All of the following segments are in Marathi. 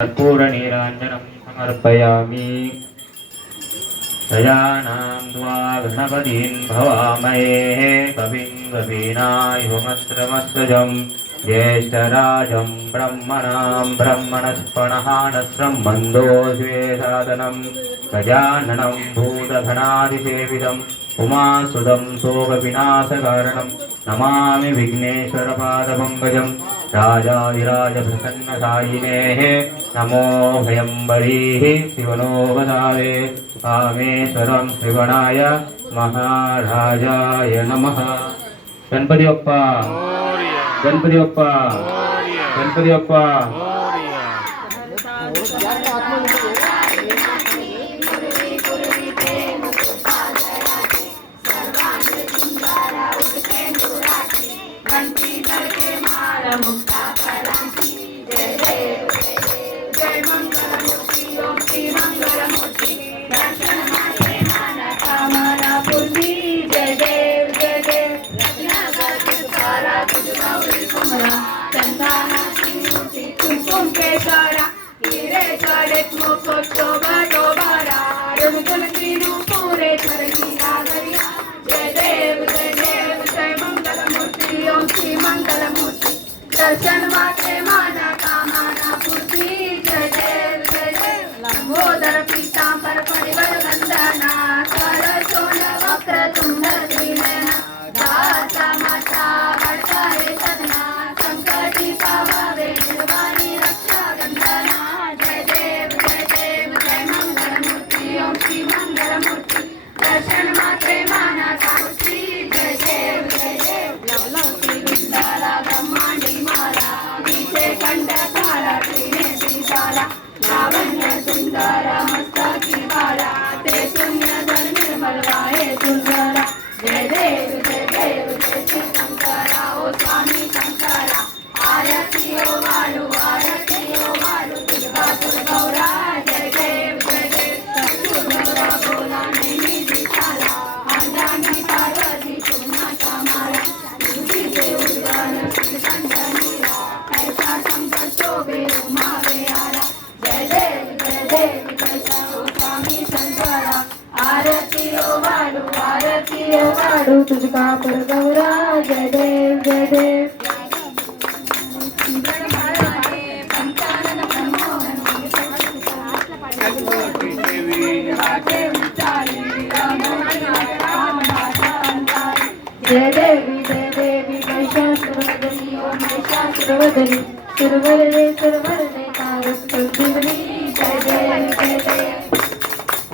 कर्पूरनीराञ्जनं समर्पयामि। प्रजानां द्वा गणपतीन् भवामहे कविं कवीनायुमस्त्रमस्त्रजं ज्येष्ठराजं ब्रह्मणां ब्रह्मणस्पणः नस्रं सादनं गजाननं भूतगणाधिसेवितम् उमासुदं शोकविनाशकारणं नमामि विघ्नेश्वरपादपङ्कजं राजाधिराजप्रसन्नसायिनेः नमो भयम्बरीः शिवनोपसारे कामेश्वरं श्रीगणाय महाराजाय नमः। गणपति बप्पा गणपति बप्पा गणपति बप्पा। दर्शन मात्रे माना कामना पूर्ति जय देव जय देव लंबोदर पीतांबर परिवल वंदना कर चोल वक्र तुंड त्रिनयना दाता माता वरदाये सदना संकटी पावे निर्वाणी रक्षा वंदना जय देव जय मंगल मूर्ति ओम श्री मंगल मूर्ति दर्शन मात्रे माना कामसी जय देव लवलौकी विद्याला ब्रह्मांडी कंडकाला त्रिनेत्रीशाला लावण्य सुंदर मस्तकी बाला ते शून्य धन निर्मल वाहे सुंदरा जय देव जय श्री शंकरा ओ स्वामी शंकरा आरती ओ वालु दुर्गा गौरा जय देव गौरा बोला नेमी दिशाला अंजानी पार्वती सुना कामाला तुझी देव उद्यान कंदनीला शोभे उमावे आला जय देव स्वामी शंकरा आरती ओ वालु तुझका पर गौरा जय देव पंचानन ब्रह्मोहन जय देवी महिषासुरवदनी ओ महिषासुरवदनी सुरवरने तारक जय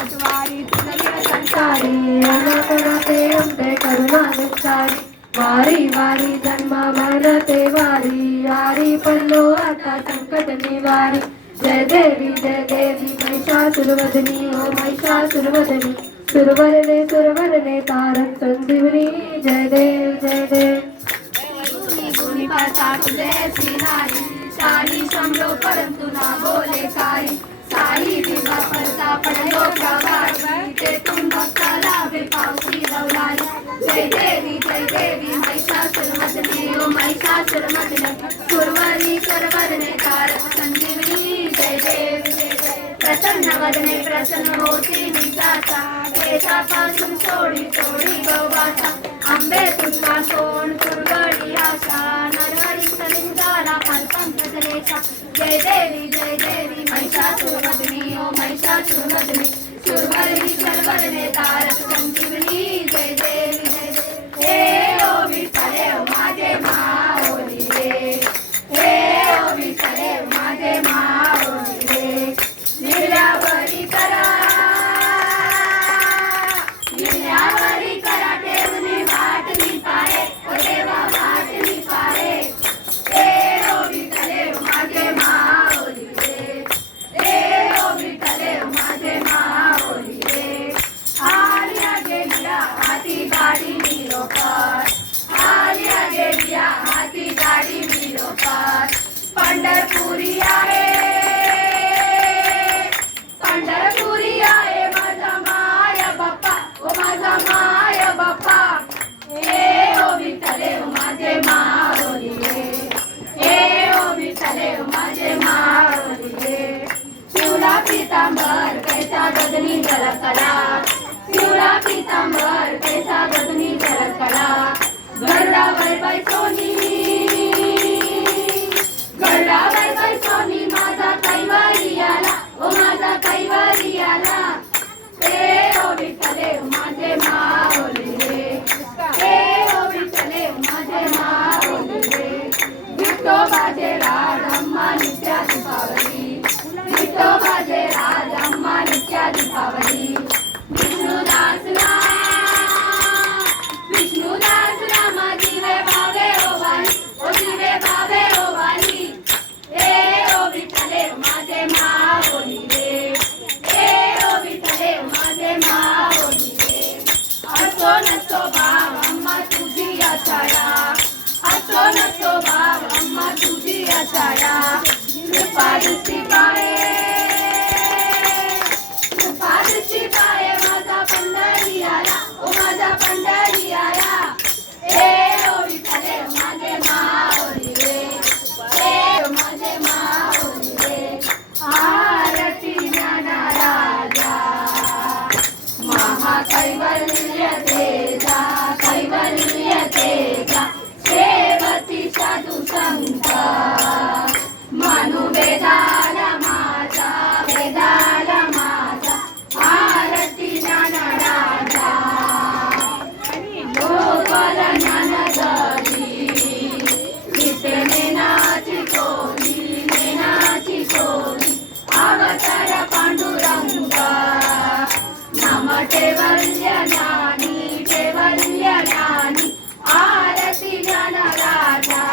अजवारी दुनिया संसारी अनाकरते अंबे करुणा निस्तारी वारी वारी जन्म मरते वारी यारी पल्लो आता संकट निवारी जय देवी महिषासुरवदनी ओ महिषासुरवदनी सुरवरने तारक संजीवनी जय देव सारी समलो परंतु ना बोले काही साई विवा परता पडलो प्रवाही ते तुम भक्ताला वे पावसी रवलाई जय देवी महिषासुरमर्दिनी ओ महिषासुरमर्दिनी सुरवरने तारक संजीवनी जय देव प्रसन्न वदने प्रसन्न होती निजाता केसापासून सोडी गौवाचा आंबे तुझा सोन कुरवडी आशा नरहरी सलिंगाला पंकजलेचा जय देवी महिषासुरमर्दिनी ओ महिषासुरमर्दिनी सुरवरने तारक संजीवनी जय देवी हे ओ विठ्ठले माझे माऊली रे हे ओ विठ्ठले माझे माऊली रे निर्यावरी करा ठेवणी वाटली पारे ओ देवा वाटली पारे हे ओ विठ्ठले माझे माऊली रे पितांबर कैसा बदनी झलकला पिवळा पितांबर कैसा बदनी झलकला गरुडावर बैसोनी गरुडावर सोनी माझा कैवारी आला ओ माझा कैवारी आला ए ओ विठ्ठले माझे माऊली रे ए ओ विठ्ठले माझे माऊली रे विठोबाचे राज अम्मा नित्या दीपावली विठोबाचे राज अम्मा नित्या दीपावली विष्णुदासना विष्णुदासना दिवे भावे ओ वाली ओ दिवे भावे ओ वाली ए ओ विठ्ठले माझे माऊली रे ए ओ विठ्ठले माझे माऊली रे असो नसो भाव अम्मा तुझी छाया असो नसो भाव अम्मा तुझी छाया कृपा दृष्टी पाये माझा पंढरी आला ओ माझा पंढरी आला ए ओ विठ्ठले माझे माऊली रे ए ओ माझे माऊली रे आरती ज्ञानराजा महाकैवल्य तेजा कैवल्य तेजा सेवती साधू संत मानु वेदाला माझा आरती ज्ञानराजा लोकाला ज्ञान झाली इथे नेनाची कोणी अवतार पांडुरंग नाम केवल्य ज्ञानी आरती ज्ञानराजा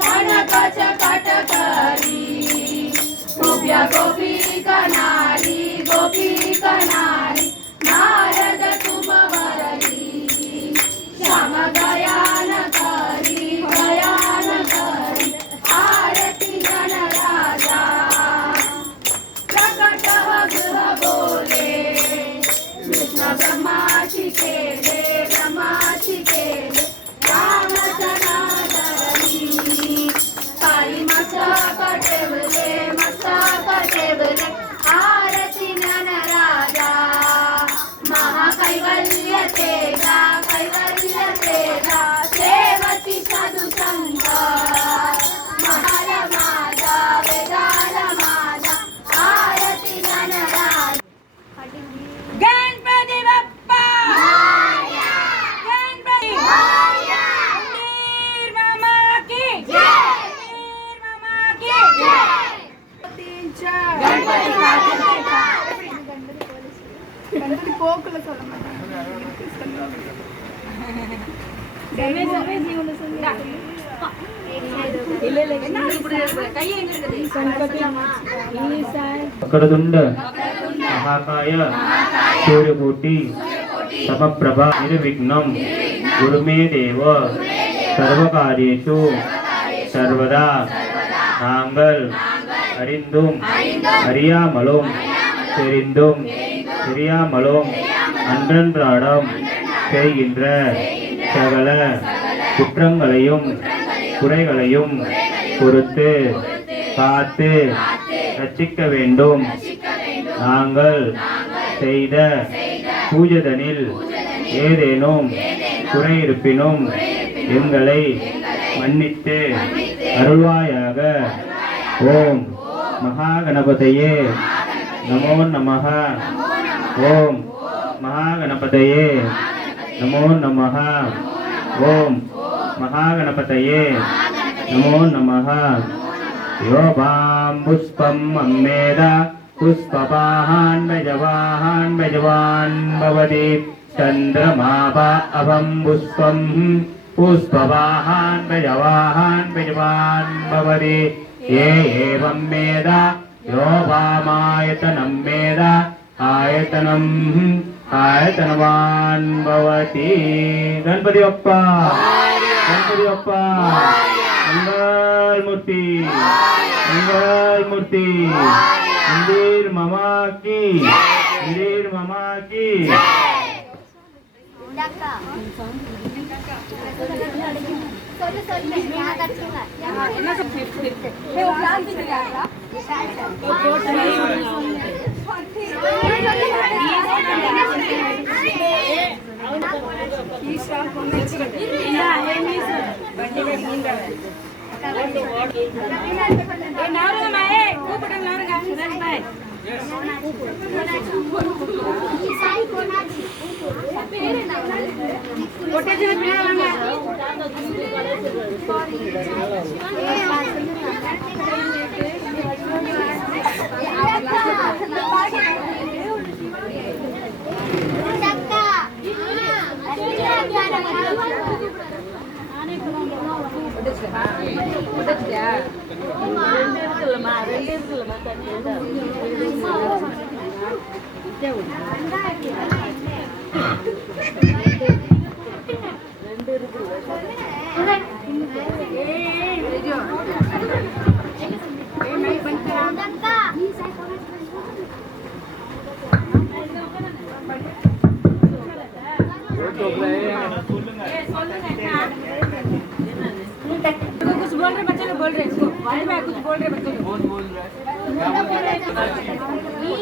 कनकच कटकरी गोप्या गोपी कनारी नारद तुम वरली श्याम गयान करी आरती ज्ञानराजा प्रकट गृह बोले कृष्ण ब्रह्माची केले राम जनार्दनी काही मस्तक ठेवले आरती ज्ञानराजा महाकैवल्य तेजा सेवती साधू संत महाल माझा वेदाल माझा आरती ज्ञानराजा गणपती बाप्पा गणपती वीर मामा की वीर मामा की கணபதி போக்குல சொல்ல மாட்டாங்க वक्रतुंड महाकाय सूर्यकोटि समप्रभा निर्विघ्नं गुरु मे देव सर्वकार्येषु सर्वदा नांगल अरिंदुम अरियामलुम தெரிந்தும் தெரியாமலும் அன்றன்றாடம் செய்கின்ற சகல குற்றங்களையும் குறைகளையும் பொறுத்து காத்து ரட்சிக்க வேண்டும். நாங்கள் செய்த பூஜதனில் ஏதேனும் குறை இருப்பினும் எங்களை மன்னித்து அருள்வாயாக. ஓம் மகாகணபதையே நமோ நமः. ஓம் மகாகணபதையே நமோ நமः. ஓம் மகாகணபதையே நமோ நமः. யோபாம் புஷ்பம் அம்மேத புஷ்பபாஹான் பஜவான் பவதி சந்திரமாபா அபம் புஷ்பம் புஷ்பவாஹான் பஜவான் பவதி ये एवं वेद यो वामायतनं वेद आयतनवान् भवति. गणपति बप्पा मंगल मूर्ति मंदिर मामा की சொல்லு कुछ बोल रहे बच्चे लोग बोल रहे इसको कुछ बोल रहे बच्चे लोग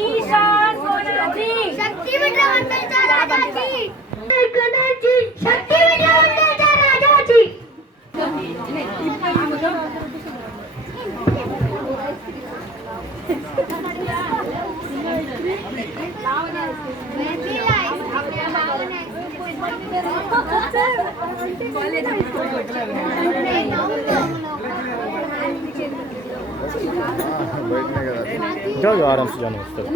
ईशान सोनाजी शक्ति विद्यावंतांचा राजाची गणाची शक्ती विद्यावंतांचा राजाची जाओ आराम से जाने